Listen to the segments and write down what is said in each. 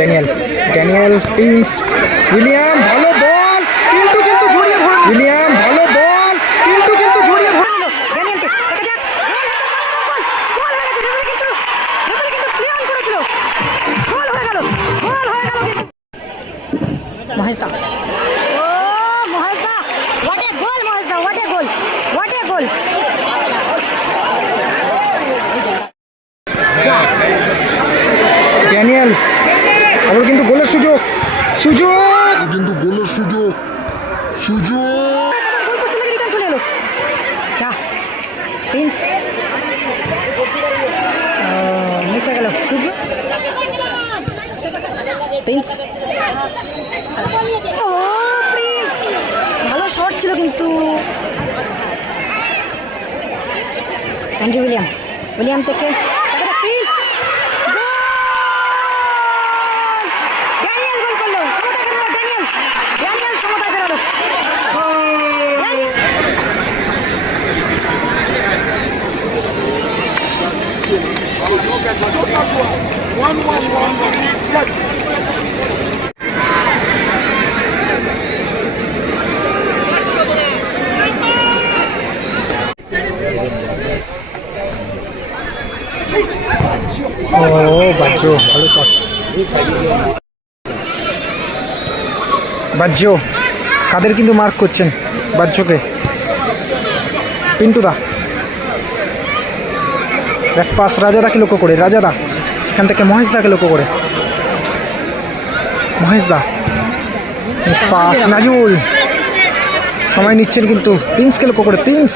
Daniel Daniel Prince William, ভালো বল পিন্টু কিন্তু জড়িয়ে ধরে, উইলিয়াম, ভালো বল পিন্টু কিন্তু জড়িয়ে ধরে। হলো ড্যানিয়েলকে দেখা যাক। গোল হতে পারে গোল গোল হয়ে গেছে, রেফারি কিন্তু রেফারি কিন্তু ক্লিয়ার করেছিল। গোল হয়ে গেল গোল হয়ে গেল কিন্তু। মহেশ দা ও Mahesh da what a goal Mahesh da what a goal what a goal Daniel আবার কিন্তু গোলের সুযোগ সুযোগ! কিন্তু গোলের সুযোগ। সুযোগ! চলে এলো। যা প্রিন্স মিস গেল। সুযোগ। প্রিন্স ও প্রিন্স ভালো শট ছিল কিন্তু। অ্যান্ড্রি উইলিয়াম উইলিয়াম থেকে দেখা যাক প্রিন্স গোল ড্যানিয়েল গোল করল সমতায় ফেরালো ড্যানিয়েল ড্যানিয়েল সমতায় ফেরালো ড্যানিয়েল ও কাদের কিন্তু মার্ক করছেন? বাহ্যকে। পিন্টু দা এক পাস রাজাদাকে লক্ষ্য করে? রাজাদা? সেখান থেকে মহেশ দাকে লক্ষ্য করে। মহেশ দা পাস নাজুল সময় নিচ্ছেন কিন্তু। প্রিন্সকে লক্ষ্য করে, প্রিন্স।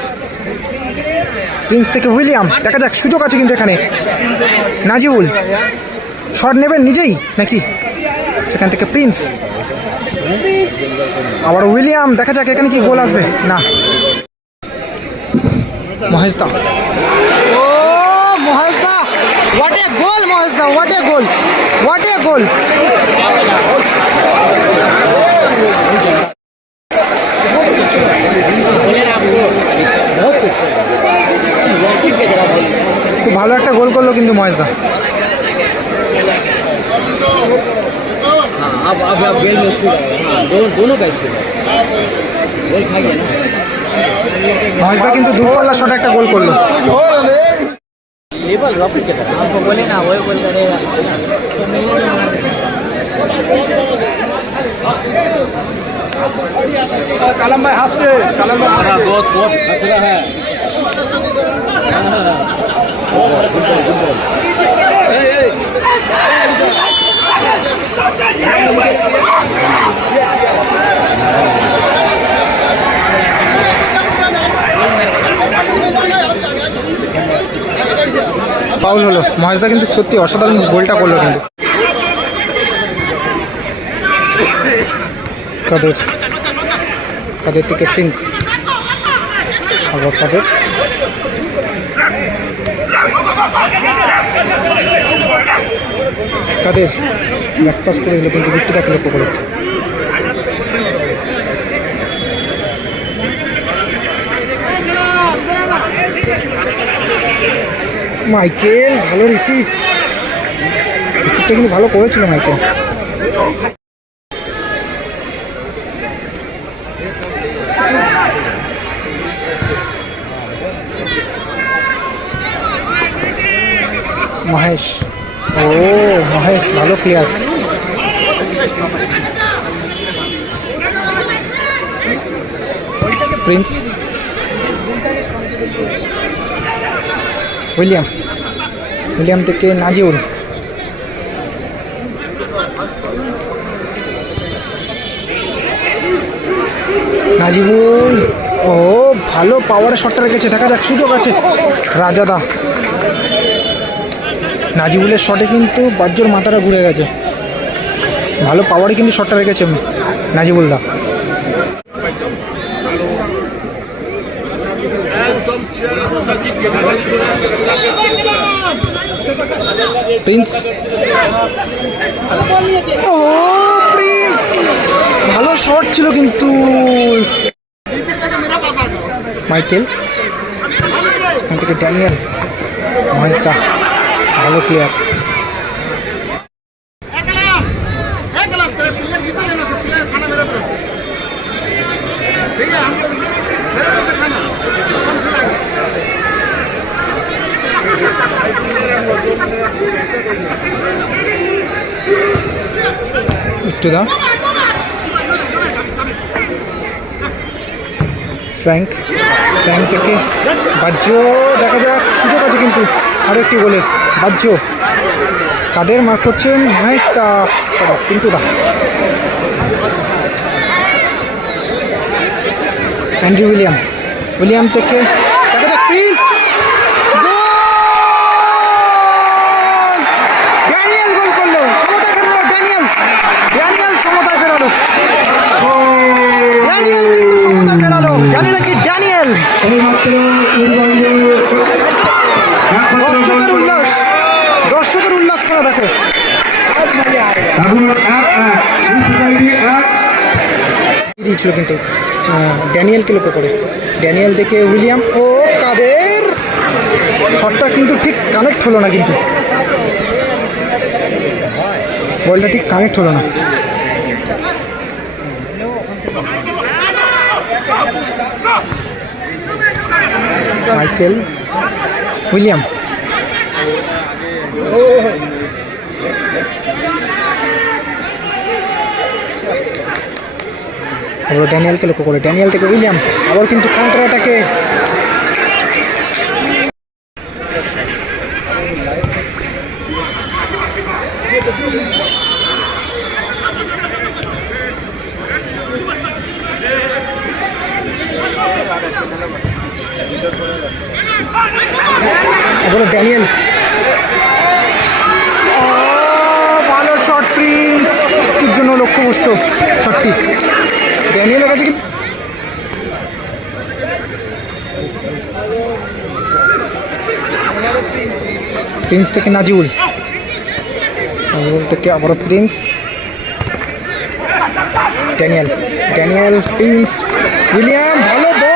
প্রিন্স থেকে উইলিয়াম। দেখা যাক, সুযোগ আছে কিন্তু এখানে। নাজিউল। শট নেবেন নিজেই, নাকি? সেখান থেকে প্রিন্স। আবার উইলিয়াম, দেখা যাক এখানে কি গোল আসবে। না। মহেশ দা ও Mahesh da what a goal Mahesh the what a goal what a goal খুব ভালো একটা গোল করলো কিন্তু মহেশ দা हाँ अब अब अब गेल में उसको हाँ दोनों दोनों का स्कूल है गोल खा गया ना মহেশ দা কিন্তু দূরপাল্লা শট একটা গোল করলো लेबल रॉकेट के तरह आपको बोले ना वही बोल करेगा कलम कालम भाई हँसते कालम भाई बहुत बहुत हंस रहा है ফাউল হলো। মহেশ দা কিন্তু সত্যি অসাধারণ গোলটা করল কিন্তু। কাদের? কাদের থেকে প্রিন্স আবার কাদের? কাদের? ব্যাক পাস করে দিল কিন্তু বিট্টু তাকে লক্ষ্য করে মাইকেল ভালো রিসিভ রিসিভটা কিন্তু ভালো করেছিল মাইকেল। মহেশ। ও মহেশ ভালো ক্লিয়ার প্রিন্স উইলিয়াম। উইলিয়াম থেকে নাজিউল। নাজিবুল ও ভালো পাওয়ারে শটটা রেখেছে, দেখা যাক, সুযোগ আছে। রাজাদা। নাজিবুলের শটে কিন্তু বাজ্যর মাথাটা ঘুরে গেছে। ভালো পাওয়ারে কিন্তু শটটা রেখেছে নাজিবুল দা প্রিন্স? ও ভালো শট ছিল কিন্তু। মাইকেল? সেখান থেকে ড্যানিয়েল মহেশ ভালো প্লেয়ার দাও। ফ্র্যাঙ্ক ফ্র্যাঙ্ক থেকে বাহ্য, দেখা যাক, সুযোগ আছে কিন্তু আরও একটি গোলের। বাহ্য, কাদের মার্ক করছেন? Mahesh da sorry Pintu da Andre William William থেকে, দেখা যাক, প্রিন্স গোল ড্যানিয়েল গোল করল সমতায় ফেরালো ড্যানিয়েল ড্যানিয়েল সমতায় ফেরালো ড্যানিয়েল কিন্তু সমতায় ফেরালো জানি নাকি ড্যানিয়েল দর্শকের উল্লাস দর্শকের উল্লাস করা দেখো দিয়েছিল কিন্তু? ড্যানিয়েলকে লক্ষ্য করে। ড্যানিয়েল থেকে উইলিয়াম, ও কাদের? শটটা কিন্তু ঠিক কানেক্ট হলো না কিন্তু। বলটা ঠিক কানেক্ট হলো না। Michael, William. আবার ড্যানিয়েলকে লক্ষ্য করে। ড্যানিয়েল থেকে উইলিয়াম আবার কিন্তু কাউন্টার অ্যাটাকে ড্যানিয়েল। ভালো শট প্রিন্স একটুর জন্য লক্ষ্যবস্তু শটটি। ড্যানিয়েলের কাছে কি? প্রিন্স থেকে নাজিউল। নাজিউল থেকে আবারও Prince Daniel. Daniel Prince William ভালো বল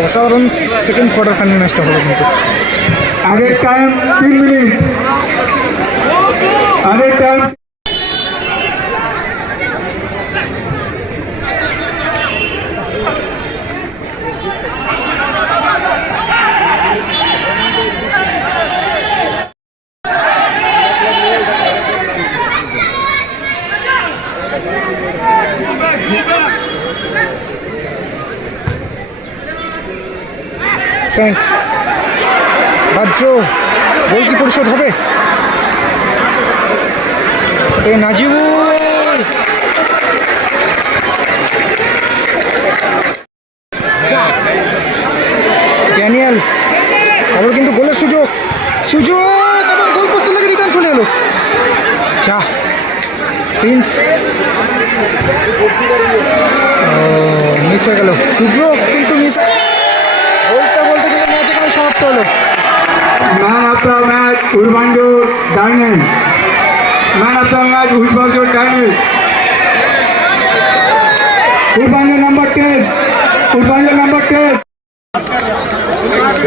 ಹೊಸವರನ್ ಸೆಕೆಂಡ್ ಕ್ವಾರ್ಟರ್ ಫೈನಲ್ ಅಷ್ಟೇ ಹೋಗೋದಂತೆ ಅದೇ ಟೈಮ್ ಮಿನಿಟ್ ಅದೇ ಟೈಮ್ ফ্র্যাঙ্ক বাহ্য গোল কি পরিশোধ হবে? নাজিবুল! ড্যানিয়েল আবার কিন্তু গোলের সুযোগ। সুযোগ! আবার গোল পোস্টে লেগে রিটার্ন চলে এলো। যা প্রিন্স। মিস হয়ে গেল। সুযোগ কিন্তু মিস দ্য ম্যাচ উর্বাঞ্জুর ডাইনে। দ্য ম্যাচ উর্বাঞ্জুর ডাইনে। উর্বাঞ্জুর নাম্বার টেন। উর্বাঞ্জুর নাম্বার টেন।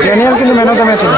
ড্যানিয়েল কিন্তু ম্যান অফ দ্য ম্যাচ হলো